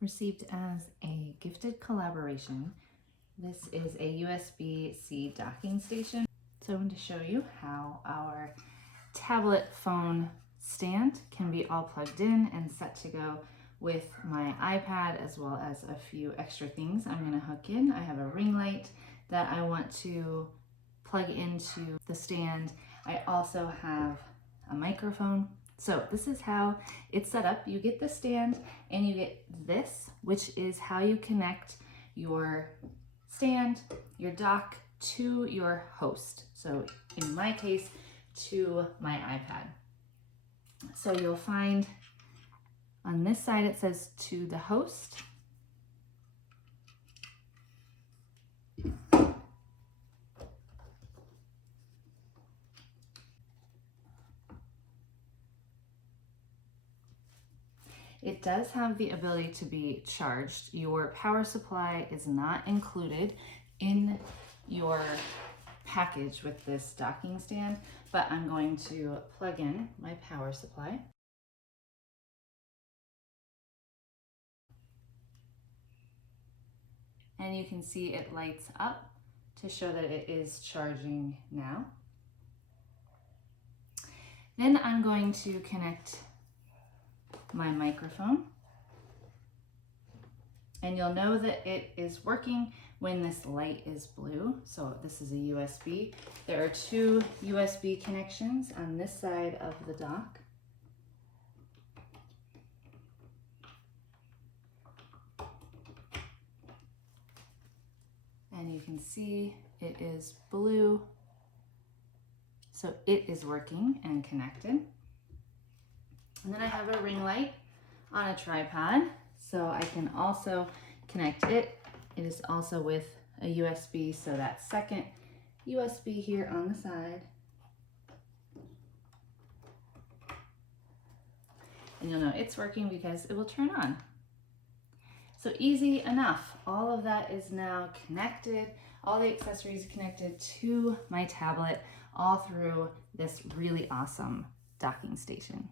Received as a gifted collaboration. This is a USB-C docking station. So I'm going to show you how our tablet phone stand can be all plugged in and set to go with my iPad, as well as a few extra things I'm going to hook in. I have a ring light that I want to plug into the stand. I also have a microphone. So this is how it's set up. You get the stand and you get this, which is how you connect your stand, your dock, to your host. So in my case, to my iPad. So you'll find on this side it says to the host. It does have the ability to be charged. Your power supply is not included in your package with this docking stand, but I'm going to plug in my power supply. And you can see it lights up to show that it is charging now. Then I'm going to connect my microphone, and you'll know that it is working when this light is blue. So this is a USB. There are two USB connections on this side of the dock. And you can see it is blue. So it is working and connected. And then I have a ring light on a tripod, so I can also connect it. It is also with a USB, so that second USB here on the side. And you'll know it's working because it will turn on. So easy enough. All of that is now connected. All the accessories connected to my tablet, all through this really awesome docking station.